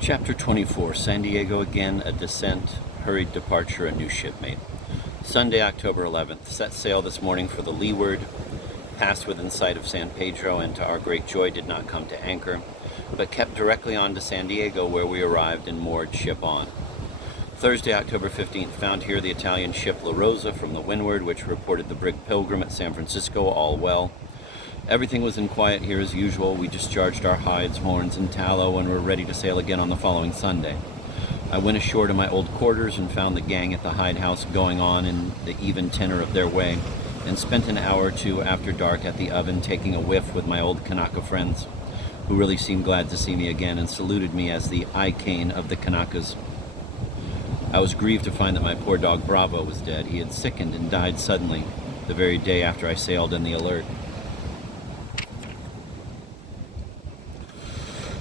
Chapter 24, San Diego again, a descent, hurried departure, a new shipmate. Sunday, October 11th. Set sail this morning for the leeward, passed within sight of San Pedro, and to our great joy did not come to anchor, but kept directly on to San Diego, where we arrived and moored ship on. Thursday, October 15th. Found here the Italian ship La Rosa from the windward, which reported the brig Pilgrim at San Francisco, all well. Everything was in quiet here as usual. We discharged our hides, horns, and tallow and were ready to sail again on the following Sunday. I went ashore to my old quarters and found the gang at the hide house going on in the even tenor of their way, and spent an hour or two after dark at the oven taking a whiff with my old Kanaka friends, who really seemed glad to see me again and saluted me as the Icane of the Kanakas. I was grieved to find that my poor dog Bravo was dead. He had sickened and died suddenly the very day after I sailed in the Alert.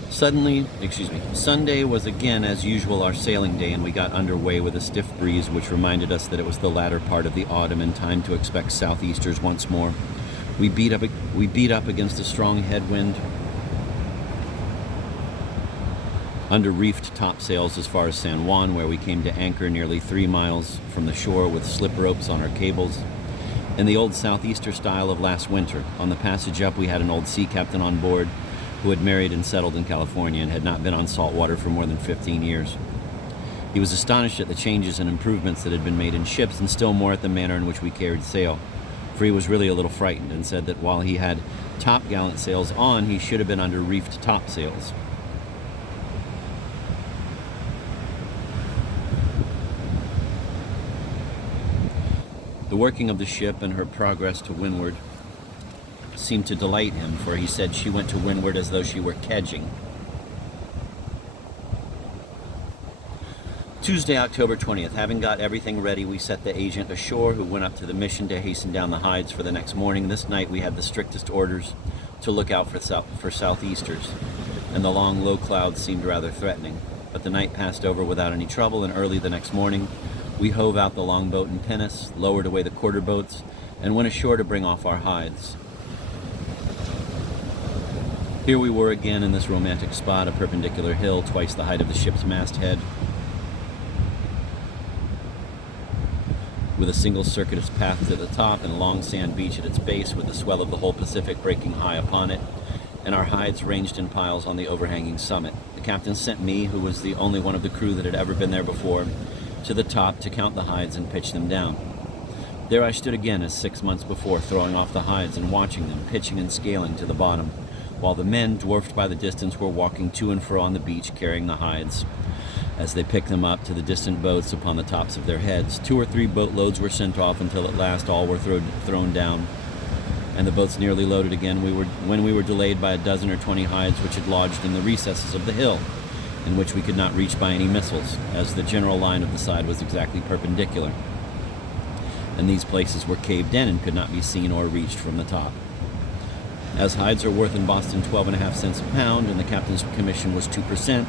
Sunday was again, as usual, our sailing day, and we got underway with a stiff breeze, which reminded us that it was the latter part of the autumn and time to expect southeasters once more. We beat up against a strong headwind under reefed topsails as far as San Juan, where we came to anchor nearly 3 miles from the shore with slip ropes on our cables, in the old southeaster style of last winter. On the passage up, we had an old sea captain on board who had married and settled in California and had not been on salt water for more than 15 years. He was astonished at the changes and improvements that had been made in ships, and still more at the manner in which we carried sail, for he was really a little frightened, and said that while he had top-gallant sails on, he should have been under reefed topsails. The working of the ship and her progress to windward seemed to delight him, for he said she went to windward as though she were kedging. Tuesday, October 20th. Having got everything ready, we set the agent ashore, who went up to the mission to hasten down the hides for the next morning. This night we had the strictest orders to look out for southeasters, and the long, low clouds seemed rather threatening. But the night passed over without any trouble, and early the next morning we hove out the longboat and pinnace, lowered away the quarter boats, and went ashore to bring off our hides. Here we were again in this romantic spot, a perpendicular hill, twice the height of the ship's masthead, with a single circuitous path to the top and a long sand beach at its base, with the swell of the whole Pacific breaking high upon it, and our hides ranged in piles on the overhanging summit. The captain sent me, who was the only one of the crew that had ever been there before, to the top to count the hides and pitch them down. There I stood again as 6 months before, throwing off the hides and watching them, pitching and scaling to the bottom, while the men, dwarfed by the distance, were walking to and fro on the beach carrying the hides as they picked them up to the distant boats upon the tops of their heads. 2 or 3 boatloads were sent off until at last all were thrown down, and the boats nearly loaded again when we were delayed by a dozen or 20 hides which had lodged in the recesses of the hill, in which we could not reach by any missiles, as the general line of the side was exactly perpendicular, and these places were caved in and could not be seen or reached from the top. As hides are worth in Boston 12.5 cents a pound, and the captain's commission was 2%,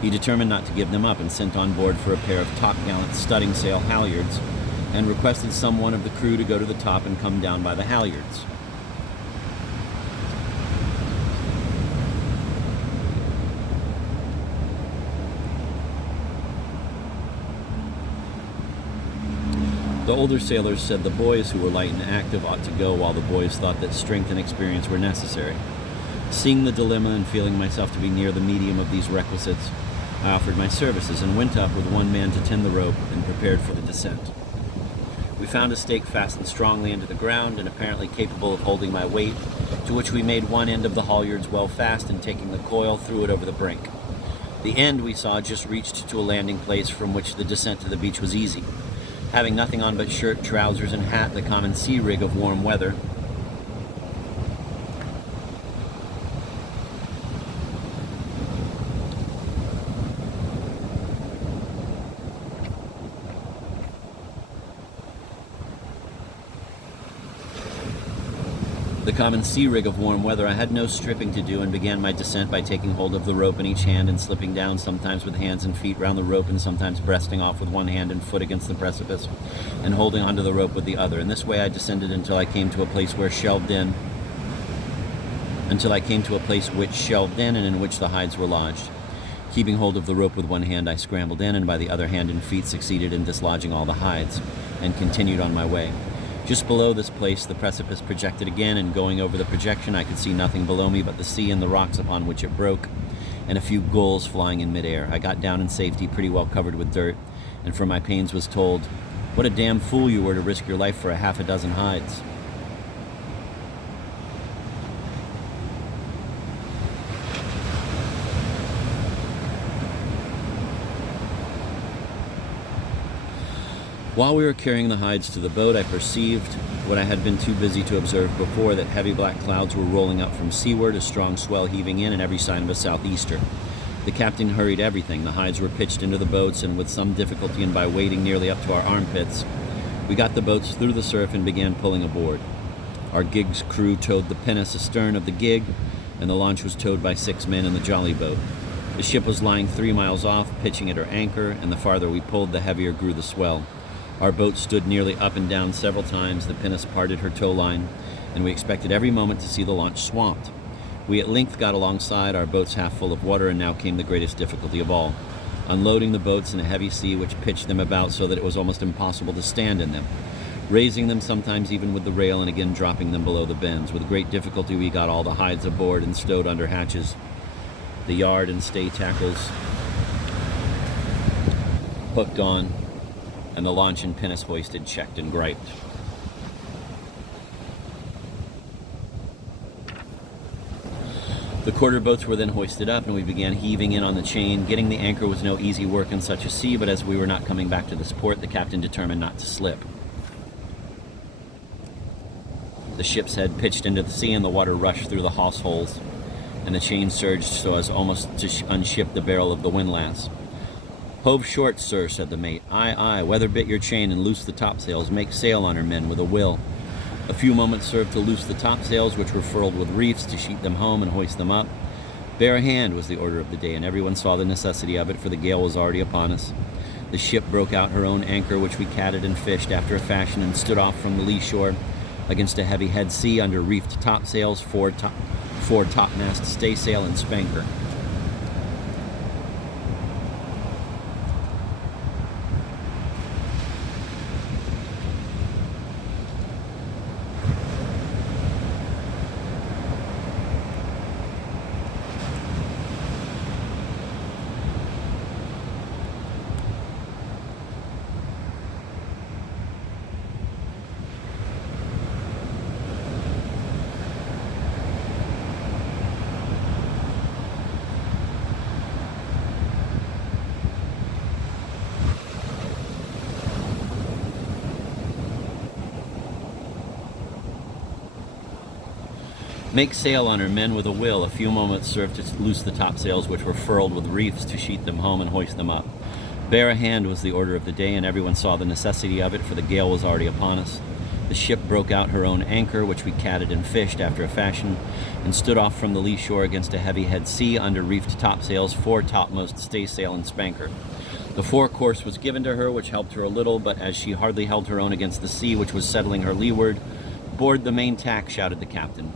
he determined not to give them up and sent on board for a pair of top-gallant studding sail halyards, and requested some one of the crew to go to the top and come down by the halyards. The older sailors said the boys, who were light and active, ought to go, while the boys thought that strength and experience were necessary. Seeing the dilemma and feeling myself to be near the medium of these requisites, I offered my services and went up with one man to tend the rope and prepared for the descent. We found a stake fastened strongly into the ground and apparently capable of holding my weight, to which we made one end of the halyards well fast, and taking the coil, threw it over the brink. The end, we saw, just reached to a landing place from which the descent to the beach was easy. Having nothing on but shirt, trousers, and hat, the common sea rig of warm weather, I had no stripping to do, and began my descent by taking hold of the rope in each hand and slipping down, sometimes with hands and feet round the rope, and sometimes breasting off with one hand and foot against the precipice, and holding onto the rope with the other. In this way I descended until I came to a place which shelved in, and in which the hides were lodged. Keeping hold of the rope with one hand, I scrambled in, and by the other hand and feet succeeded in dislodging all the hides, and continued on my way. Just below this place, the precipice projected again, and going over the projection, I could see nothing below me but the sea and the rocks upon which it broke, and a few gulls flying in midair. I got down in safety, pretty well covered with dirt, and for my pains was told, "What a damn fool you were to risk your life for a half a dozen hides." While we were carrying the hides to the boat, I perceived what I had been too busy to observe before, that heavy black clouds were rolling up from seaward, a strong swell heaving in, and every sign of a southeaster. The captain hurried everything. The hides were pitched into the boats, and with some difficulty and by wading nearly up to our armpits, we got the boats through the surf and began pulling aboard. Our gig's crew towed the pinnace astern of the gig, and the launch was towed by 6 men in the jolly boat. The ship was lying 3 miles off, pitching at her anchor, and the farther we pulled, the heavier grew the swell. Our boat stood nearly up and down several times. The pinnace parted her tow line, and we expected every moment to see the launch swamped. We at length got alongside, our boats half full of water, and now came the greatest difficulty of all: unloading the boats in a heavy sea which pitched them about so that it was almost impossible to stand in them, raising them sometimes even with the rail, and again dropping them below the bends. With great difficulty we got all the hides aboard and stowed under hatches, the yard and stay tackles hooked on, and the launch and pinnace hoisted, checked, and griped. The quarter boats were then hoisted up, and we began heaving in on the chain. Getting the anchor was no easy work in such a sea, but as we were not coming back to this port, the captain determined not to slip. The ship's head pitched into the sea, and the water rushed through the hawse holes, and the chain surged so as almost to unship the barrel of the windlass. "Hove short, sir," said the mate. "Aye, aye, weather bit your chain and loose the topsails. Make sail on her, men, with a will." A few moments served to loose the topsails, which were furled with reefs, to sheet them home and hoist them up. "Bear a hand," was the order of the day, and everyone saw the necessity of it, for the gale was already upon us. The ship broke out her own anchor, which we catted and fished after a fashion, and stood off from the lee shore against a heavy head sea under reefed topsails, fore topmast, staysail, and spanker. Make sail on her, men, with a will. A few moments served to loose the topsails, which were furled with reefs, to sheet them home and hoist them up. Bear a hand was the order of the day, and everyone saw the necessity of it, for the gale was already upon us. The ship broke out her own anchor, which we catted and fished after a fashion, and stood off from the lee shore against a heavy head sea under reefed topsails, fore topmost, staysail, and spanker. The fore course was given to her, which helped her a little, but as she hardly held her own against the sea, which was settling her leeward, "Board the main tack," shouted the captain.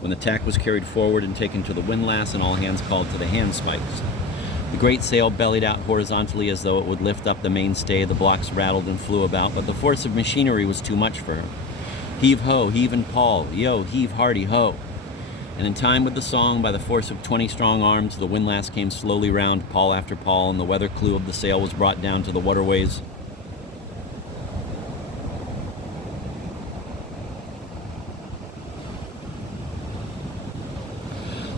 When the tack was carried forward and taken to the windlass, and all hands called to the handspikes, the great sail bellied out horizontally as though it would lift up the mainstay. The blocks rattled and flew about, but the force of machinery was too much for her. Heave ho, heave and pawl, yo, heave hearty ho. And in time with the song, by the force of 20 strong arms, the windlass came slowly round, pawl after pawl, and the weather clew of the sail was brought down to the waterways.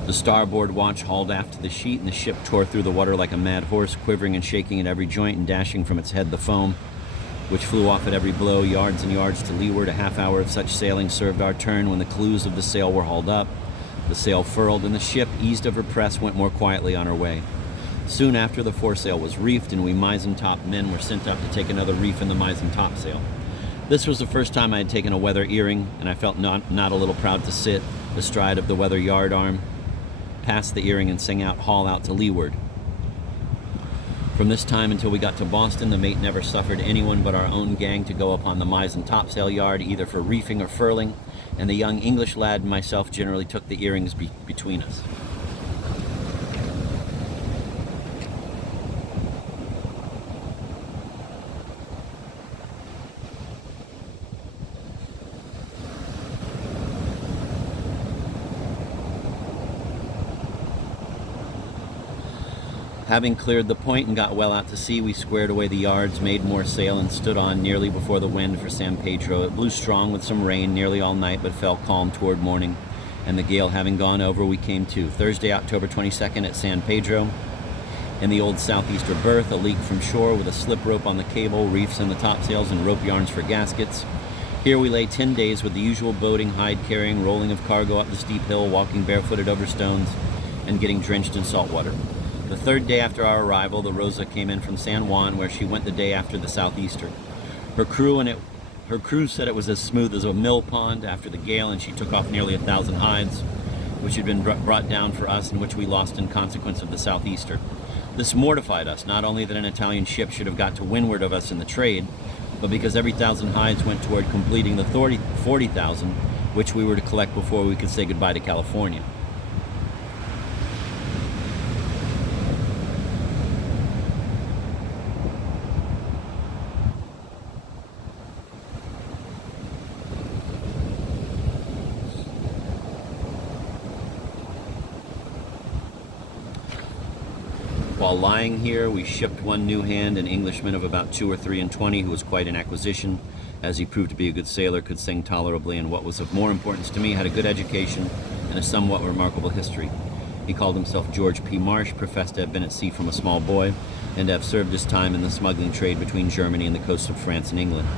The starboard watch hauled aft to the sheet, and the ship tore through the water like a mad horse, quivering and shaking at every joint, and dashing from its head the foam, which flew off at every blow, yards and yards to leeward. A half hour of such sailing served our turn, when the clews of the sail were hauled up, the sail furled, and the ship, eased of her press, went more quietly on her way. Soon after, the foresail was reefed, and we mizentop men were sent up to take another reef in the mizentopsail. This was the first time I had taken a weather earring, and I felt not a little proud to sit astride of the weather yard arm, pass the earring, and sing out, "Haul out to leeward." From this time until we got to Boston, the mate never suffered anyone but our own gang to go upon the mizen topsail yard, either for reefing or furling, and the young English lad and myself generally took the earrings between us. Having cleared the point and got well out to sea, we squared away the yards, made more sail, and stood on nearly before the wind for San Pedro. It blew strong with some rain nearly all night, but fell calm toward morning, and the gale having gone over, we came to. Thursday, October 22nd at San Pedro. In the old southeaster berth, a leak from shore with a slip rope on the cable, reefs in the topsails, and rope yarns for gaskets. Here we lay 10 days with the usual boating, hide carrying, rolling of cargo up the steep hill, walking barefooted over stones, and getting drenched in salt water. The third day after our arrival, the Rosa came in from San Juan, where she went the day after the southeaster. Her crew said it was as smooth as a mill pond after the gale, and she took off nearly 1,000 hides, which had been brought down for us and which we lost in consequence of the southeaster. This mortified us, not only that an Italian ship should have got to windward of us in the trade, but because every 1,000 hides went toward completing the 40,000, which we were to collect before we could say goodbye to California. While lying here, we shipped one new hand, an Englishman of about 2 or 3 and 20, who was quite an acquisition, as he proved to be a good sailor, could sing tolerably, and what was of more importance to me, had a good education and a somewhat remarkable history. He called himself George P. Marsh, professed to have been at sea from a small boy, and to have served his time in the smuggling trade between Germany and the coasts of France and England.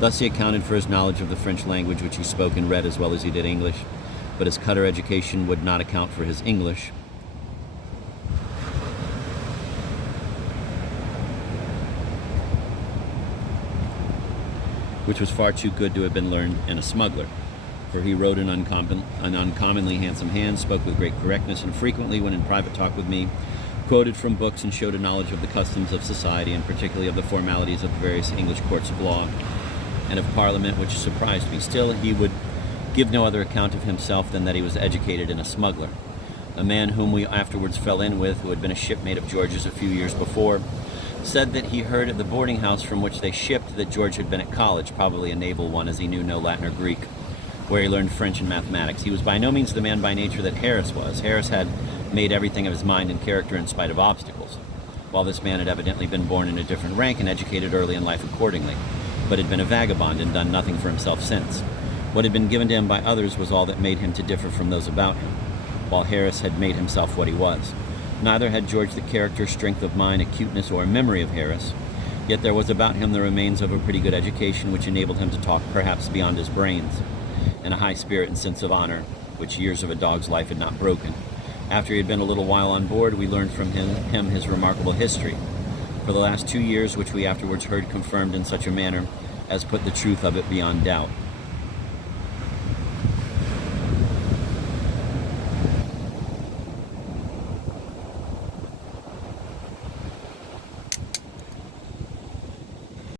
Thus he accounted for his knowledge of the French language, which he spoke and read as well as he did English, but his cutter education would not account for his English, which was far too good to have been learned in a smuggler. For he wrote an uncommonly handsome hand, spoke with great correctness, and frequently, when in private talk with me, quoted from books and showed a knowledge of the customs of society, and particularly of the formalities of the various English courts of law and of Parliament, which surprised me. Still, he would give no other account of himself than that he was educated in a smuggler. A man whom we afterwards fell in with, who had been a shipmate of George's a few years before, said that he heard at the boarding house from which they shipped that George had been at college, probably a naval one, as he knew no Latin or Greek, where he learned French and mathematics. He was by no means the man by nature that Harris was. Harris had made everything of his mind and character in spite of obstacles, while this man had evidently been born in a different rank and educated early in life accordingly, but had been a vagabond and done nothing for himself since. What had been given to him by others was all that made him to differ from those about him, while Harris had made himself what he was. Neither had George the character, strength of mind, acuteness, or memory of Harris, yet there was about him the remains of a pretty good education, which enabled him to talk perhaps beyond his brains, and a high spirit and sense of honor, which years of a dog's life had not broken. After he had been a little while on board, we learned from him his remarkable history. For the last 2 years, which we afterwards heard confirmed in such a manner as put the truth of it beyond doubt.